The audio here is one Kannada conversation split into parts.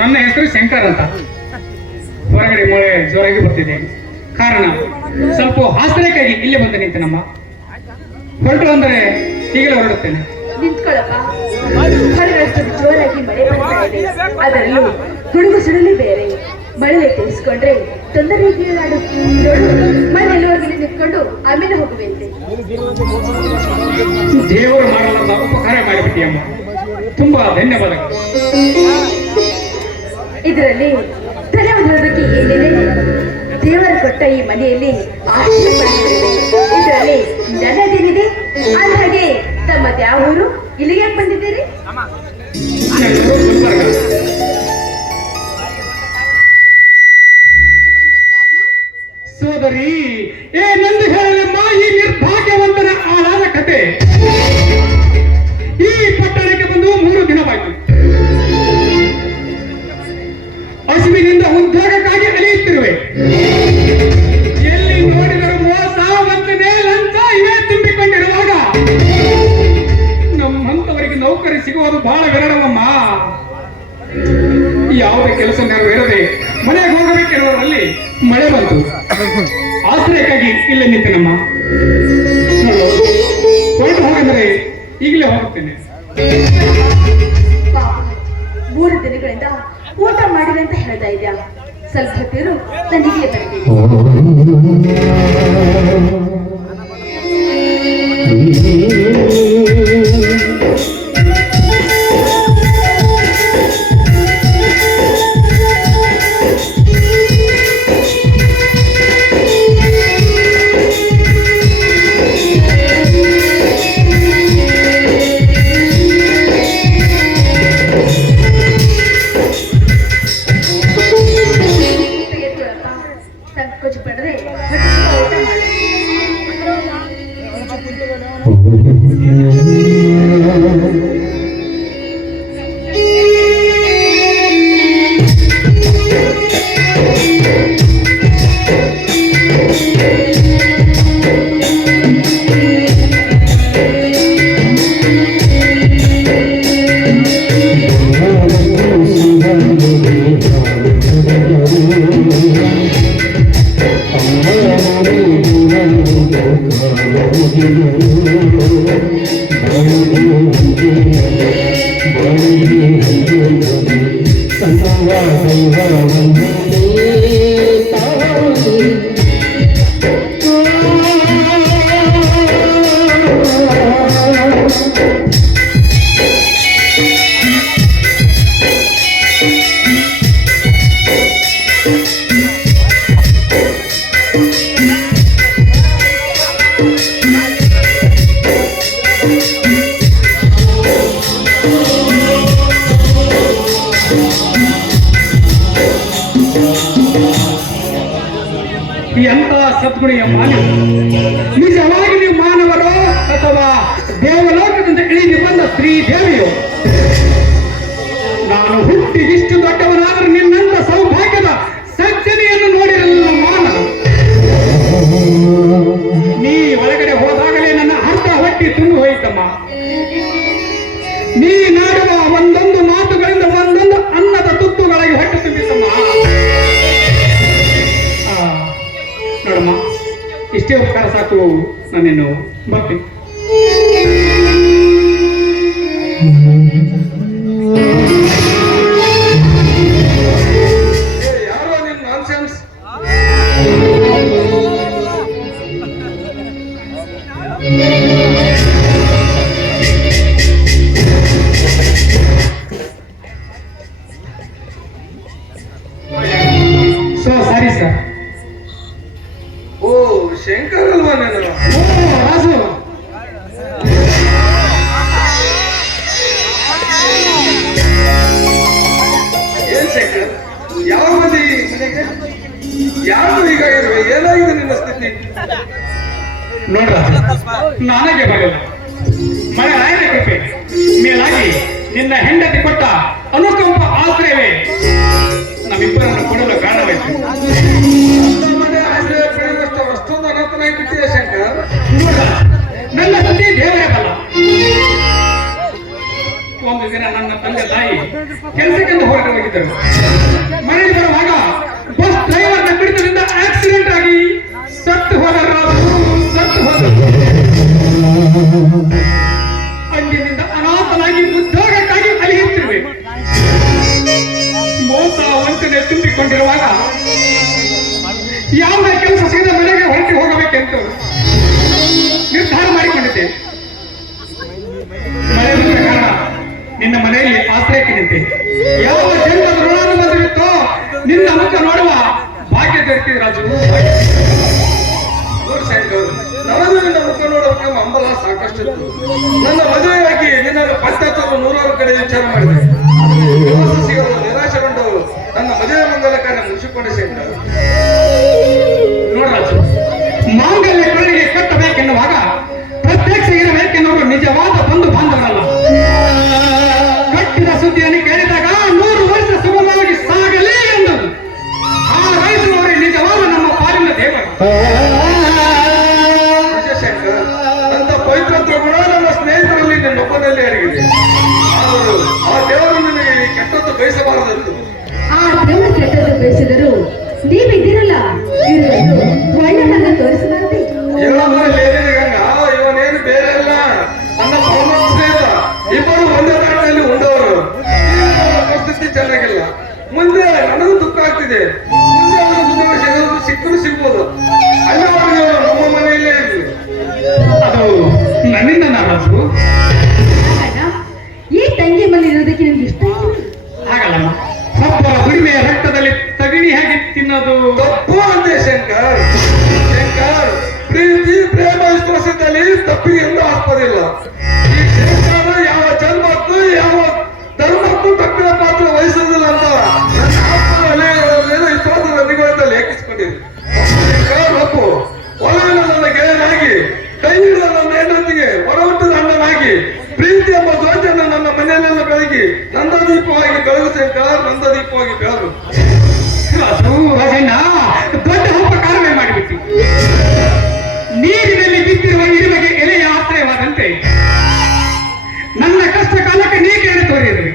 ನನ್ನ ಹೆಸರು ಶಂಕರ್ ಅಂತ. ಹೊರಗಡೆ ಮಳೆ ಜೋರಾಗಿ ಬರ್ತಿದೆ. ಕಾರಣ ಸ್ವಲ್ಪ ಆಶ್ರಯಕ್ಕಾಗಿ ಇಲ್ಲೇ ಬಂದು ನಿಂತೇನಮ್ಮ. ಹೊರಟು ಅಂದರೆ ಈಗಲೇ ಹೊರಡುತ್ತೇನೆ. ನಿಂತ್ಕೊಳ್ಳಪ್ಪ. ಹೊರಗಡೆ ಜೋರಾಗಿ ಮಳೆ ಬರ್ತಾ ಇದೆ, ಅದರಲ್ಲೂ ಗುಡುಗು ಸುಡಲಿ ಬೇರೆ. ಮಳೆ ತಿಳಿಸ್ಕೊಂಡ್ರೆ ತೊಂದರೆ ಇದೆಯಲ್ಲಾಡು. ಮನೆಯಲ್ಲಿವರೆಗೆ ನಿಂತ್ಕೊಂಡು ಆಮೇಲೆ ಹೋಗುವಂತೆ. ದೇವರು ಮಾಡಲಾದ ಉಪಕಾರ ಮಾಡಿಬಿಟ್ಟಿಯಮ್ಮ. ತುಂಬಾ ಧನ್ಯವಾದಗಳು. ಇದರಲ್ಲಿ ಧನ್ಯವಾದಕ್ಕೆ ಏನಿದೆ? ದೇವರು ಕೊಟ್ಟ ಈ ಮನೆಯಲ್ಲಿ ಆಶ್ರಯ ಪಡೆದಿದೆ. ಇದರಲ್ಲಿ ನನ್ನದೇನಿದೆ? ಹಾಗೆ ತಮ್ಮದು ಯಾವ ಊರು? ಇಲ್ಲಿಗೆ ಯಾಕೆ ಬಂದಿದ್ದೀರಿ? ಸೋದರಿ, ಏನೆಂದು ಹೇಳಮ್ಮ ಈ ನಿರ್ಭಾಗ್ಯವಂತನ ಆಳಾದ ಕತೆ. ಈ ಪಟ್ಟಣಕ್ಕೆ ಬಂದು 3 ದಿನವಾಯಿತು. ಹಸುವಿನಿಂದ ಉದ್ಯೋಗಕ್ಕಾಗಿ ಅಲಿಯುತ್ತಿರುವೆ. ಎಲ್ಲಿ ನೋಡಿದರೂ ಮೋಸ, ವಂಚನೆ, ಲಂಚ ಇವೇ ತುಂಬಿಕೊಂಡಿರುವಾಗ ನಮ್ಮಂತವರಿಗೆ ನೌಕರಿ ಸಿಗುವುದು ಬಹಳ ವಿರಳವಮ್ಮ. ಯಾವುದೇ ಕೆಲಸ ನೆರವೇರದೆ ಮನೆಗೆ ಹೋಗಬೇಕಿರುವವರಲ್ಲಿ ಮಳೆ ಬಂತು. ಆಶ್ರಯಕ್ಕಾಗಿ ಇಲ್ಲೇ ನಿಂತೇನಮ್ಮ. ಹೊರಟು ಹೋಗಂದ್ರೆ ಈಗಲೇ ಹೋಗುತ್ತೇನೆ. 3 ದಿನಗಳಿಂದ ಊಟ ಮಾಡಿದೆ ಅಂತ ಹೇಳ್ತಾ ಇದ್ಯಾ? ಸ್ವಲ್ಪ ಹೊತ್ತಿರು, ನಾನು ಈಗಲೇ ಬರ್ತೀನಿ. ಸಂಕೋಚ ಪಡೆದ್ರೆ ಊಟ ಮಾಡಿ. ಎಂತ ಸದ್ಗುಣಿಯ ಮಾನವ. ನಿಜವಾಗಿ ನೀವು ಮಾನವರು ಅಥವಾ ದೇವಲೋಕದಿಂದ ಇಳಿದು ಬಂದ ಶ್ರೀದೇವಿಯು? ನಾನು ಹುಟ್ಟಿ ಇಷ್ಟು ದೊಡ್ಡವನಾದರೂ ನಿನ್ನಂತ ಸೌಭಾಗ್ಯದ ಸಜ್ಜನೆಯನ್ನು ನೋಡಿರಲಿಲ್ಲ ಮಾನವ. ನೀ ಒಳಗಡೆ ಹೋದಾಗಲೇ ನನ್ನ ಅರ್ಧ ಹೊಟ್ಟಿ ತುಂಬಿ ಹೋಯಿತಮ್ಮ. ನೀ ನಾಡುವ ಒಂದೊಂದು ಮಾತುಗಳಿಂದ ಒಂದೊಂದು ಅನ್ನದ ತುತ್ತುಗಳಾಗಿ ಹೊಟ್ಟೆ ತುಂಬಿತಮ್ಮ. ನೋಡಮ್ಮ, ಇಷ್ಟೇ ಉಪಕಾರ ಸಾಕು. ನಾನೇನು ಬರ್ತೀನಿ. ಯಾರೋ ನಿನ್ ನಾನ್ಸೆನ್ಸ್. Sorry sir. ಓ ಶಂಕರ್ ಅಲ್ವಾ ನಾನು? ರಾಜು, ಏನ್ ಶಂಕರ್, ಯಾವ ಮಂದಿ ಮನೆಗೆ? ಯಾರು ಈಗ ಇರುವೆ? ಏನಾಗಿದೆ ನಿನ್ನ ಸ್ಥಿತಿ? ನೋಡ್ರ, ನನಗೆ ಬರಲ್ಲ. ಮನೆ ರಾಯನ ಕೃಪೆ ಮೇಲಾಗಿ ನಿನ್ನ ಹೆಂಡತಿ ಕೊಟ್ಟ ಅನುಕಂಪ ಆಶ್ರಯವೇ ನಮ್ಮಿಬ್ಬರನ್ನು ಕೊಡಲು ಕಾರಣವಾಯಿತು. ಮನೆ ಆಶ್ರಯ ಪಡೆದಷ್ಟು ಅಷ್ಟೊಂದು ಅನರ್ಥನಾಗಿ ಬಿಟ್ಟಿದೆ ಶಂಕರ್. ನೋಡ್ರ, ನನ್ನ ಸ್ಥಿತಿ ದೇವರೇ ಬಲ್ಲ. ಒಂದು ದಿನ ನನ್ನ ತಂದೆ ತಾಯಿ ಕೆಲಸಕ್ಕೆಂದು ಹೊರಟವರಿಗೆ ಹೋಗಿದ್ದರು. ಮನೆಗೆ ಬರುವಾಗ ಬಸ್ ಡ್ರೈವರ್ನ ಕಡಿತದಿಂದ ಆಕ್ಸಿಡೆಂಟ್ ಆಗಿ ಸತ್ತು ಹೋದರು. ಅಂದಿನಿಂದ ಅನಾಥನಾಗಿ ಉದ್ಯೋಗಕ್ಕಾಗಿ ಅಲಿಯುತ್ತಿರುವೆ. ಮೋಸ ವಂಚನೆ ತುಂಬಿಕೊಂಡಿರುವಾಗ ಯಾವುದೇ ಕೆಲಸ ಸಿಗದ ಮನೆಗೆ ಹೊರಟು ಹೋಗಬೇಕೆಂದು ನಿರ್ಧಾರ ಮಾಡಿಕೊಂಡಿದ್ದೆ. ಮಳೆ ಬಂದ ಕಾರಣ ನಿನ್ನ ಮನೆಯಲ್ಲಿ ಆಶ್ರಯಕ್ಕೆ ನಿಂತೆ. ಯಾವ ಜನ್ಮದ ಋಣಾನುಬಂಧವಿತ್ತೋ ನಿನ್ನ ಮುಖ ನೋಡುವ ಭಾಗ್ಯ ದೊರೆತಿದೆ ರಾಜು. ನೋಡಿ ಶಂಕರ್, ನನಗೂ ನಿನ್ನ ಮುಖ ನೋಡೋಕೆ ಹಂಬಲ ಸಾಕಷ್ಟಿತ್ತು. ನನ್ನ ಮದುವೆಯಾಗಿ ನಿನ್ನನ್ನು ಪಶ್ಚಾತ್ತಾಪ ನೂರಾರು ಕಡೆ ವಿಚಾರ ಮಾಡಿದೆ. ಕೆಲಸ ಸಿಗಲು ನಿರಾಶೆಗೊಂಡು ನನ್ನ ಮದುವೆ ಮಂಗಲ ಕಾರ್ಯ ಮುಗಿಸಿಕೊಂಡೆ ಶಂಕರ್. ನೋಡರಾಜು, ಮಾಂಗಲ್ಯ ಕರುಣಿಗೆ ಕಟ್ಟಬೇಕೆನ್ನುವಾಗ ಪ್ರತ್ಯಕ್ಷ ಇರಬೇಕೆನ್ನುವರು ನಿಜವಾದ ಬಂಧು ಬಾಂಧವರಲ್ಲ. ಕಟ್ಟಿದ ಸುದ್ದಿಯನ್ನು ಕೇಳಿದಾಗ 100 ವರ್ಷ ಸುಗಮವಾಗಿ ಸಾಗಲಿ ಎಂದರು. ಆ ವಯಸ್ಸಿನವರೇ ನಿಜವಾದ ನಮ್ಮ ಪಾಲಿನ ದೇವರು. ನಿಜ ಶಂಕರ್, ಅಂತ ಪವಿತ್ರ ಗುಣ ನನ್ನ ಸ್ನೇಹಿತರಲ್ಲಿ ನಿನ್ನೊಬ್ಬನಲ್ಲಿ ಅಡಗಿದೆ. ಆದರೂ ಆ ದೇವರು ನಿನಗೆ ಈ ಕೆಟ್ಟದ್ದು ಬಯಸಬಾರದದ್ದು. ಆ ದೇವರು ಕೆಟ್ಟದ್ದು ಬಯಸಿದರು ನೀವಿದ್ದೀರಲ್ಲ, ಇರುವುದು ಒಳ್ಳೆಯದನ್ನು ತೋರಿಸಬಾರದೆ. ಹೇಳೋದ್ರಲ್ಲಿ ಏನಿದೆ ಗಂಗಾ, ಇವನೇನು ಬೇರೆ ಅಲ್ಲ, ನನ್ನ ಪರಮ ಸ್ನೇಹಿತ. ಇಬ್ಬರು ಒಂದೇ ತಾಟಿನಲ್ಲಿ ಉಂಡವರು. ಪರಿಸ್ಥಿತಿ ಚೆನ್ನಾಗಿಲ್ಲ. ಮುಂದೆ ನನಗೂ ದುಃಖ ಆಗ್ತಿದೆ. ಮುಂದೆ ಅವರ ಉದ್ಯೋಗ ಸಿಕ್ಕರು ಸಿಗ್ಬೋದು. ಅಲ್ಲಿವರೆಗೂ ನಮ್ಮ ಮನೆಯಲ್ಲೇ ಇರಲಿ. ಅದು ನನ್ನಿಂದ ರಾಜು. ಅಣ್ಣ, ಈ ತಂಗಿ ಮನೆ ಇರೋದಕ್ಕೆ ನಿಮ್ಗೆ ಇಷ್ಟ ಆಯ್ತು? ಹಾಗಲ್ಲಮ್ಮ, ಒಬ್ಬರ ದುಡಿಮೆಯ ರಕ್ತದಲ್ಲಿ ತಗಣಿ ಹೇಗೆ ತಿನ್ನೋದು ತಪ್ಪು ಅಂದೆ ಶಂಕರ್. ಶಂಕರ್, ಪ್ರೀತಿ ಪ್ರೇಮ ವಿಶ್ವಾಸದಲ್ಲಿ ತಪ್ಪಿಗೆ ಎಂದು ಆಸ್ಪದಿಲ್ಲ. ಈ ಶಂಕರ ಯಾವ ಜನ್ಮಕ್ಕೂ ಯಾವ ಧರ್ಮಕ್ಕೂ ತಪ್ಪಿನ ಪಾತ್ರ ವಹಿಸುವುದಿಲ್ಲ ಅಂತ ನನ್ನ ಆತ್ಮದಲ್ಲಿ ವಿಶ್ವಾಸದ ನಿಗಮದ ಲೇಖಿಸಿಕೊಂಡಿದೆ. ಶಂಕರ್ ಒಪ್ಪು. ಒಲವಿನ ನನ್ನ ಗೆಳೆಯನಾಗಿ, ಕೈ ಹಿಡಿದ ನನ್ನ ಹೆಂಡತಿಗೆ ಹೊರಹುಟ್ಟಿದ ಅಣ್ಣನಾಗಿ, ಪ್ರೀತಿ ಎಂಬ ಜ್ಯೋತಿಯನ್ನು ನನ್ನ ಮನೆಯಲ್ಲೆಲ್ಲ ಬೆಳಗಿ ನಂದದೀಪವಾಗಿ ಬೆಳಗು ಶಂಕರ್, ನಂದದೀಪವಾಗಿ ಬೆಳಗು. ರಾಜು, ರಾಜಣ್ಣ, ದೊಡ್ಡ ಉಪಕಾರವೇ ಮಾಡಿಬಿಟ್ಟು. ನೀರಿನಲ್ಲಿ ಬಿದ್ದಿರುವ ಇರುವೆಗೆ ಎಲೆಯ ಆಶ್ರಯವಾದಂತೆ ನನ್ನ ಕಷ್ಟ ಕಾಲಕ್ಕೆ ನೀ ಕೇಳಿ ತೋರಿದ್ರಿ.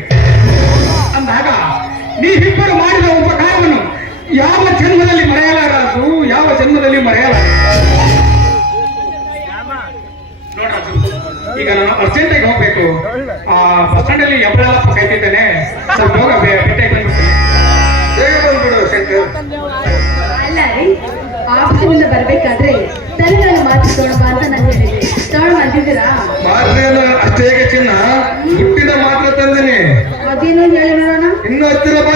ಅಂದಾಗ ನೀವಿಬ್ಬರು ಮಾಡಿದ ಉಪಕಾರವನ್ನು ಯಾವ ಜನ್ಮದಲ್ಲಿ ಮರೆಯಲಾರದು, ಯಾವ ಜನ್ಮದಲ್ಲಿ ಮರೆಯಲಾರ. ನೋಡ್ರಾಜು, ಈಗ ನಾನು ಅರ್ಜೆಂಟಾಗಿ ಹೋಗ್ಬೇಕು. ಆ ಬಸ್ ಸ್ಟ್ಯಾಂಡ್ ಅಲ್ಲಿ ಎಬ್ಬಳಪ್ಪ ಕಾಯ್ತಿದ್ದೇನೆ. ಸ್ವಲ್ಪ ಹೋಗ ಭೇಟಿಯಾಗಿ ಬಂದ್ಬಿಡ್ತೀನಿ. ಬೇಗ ಬಂದ್ಬಿಡು ಶಂಕರ್. ಅಲ್ಲ ರೀ, ಆಫೀಸಿನಿಂದ ಬರ್ಬೇಕಾದ್ರೆ ತಲೆಗಳನ್ನು ಮಾತು ತಗೊಳ್ಬಾ ಅಂತ ನಾನು ಹೇಳಿದೆ. ತಗೊಂಡು ಬಂದಿದ್ದೀರಾ? ಮಾತ್ರೆಯನ್ನು ಅಷ್ಟೇ ಚಿನ್ನ ಹುಟ್ಟಿದ ಮಾತ್ರ ತಂದಿನಿ. ಅದೇನೋ ಹೇಳಿ ನೋಡೋಣ. ಇನ್ನು ಹತ್ತಿರ ಬಾ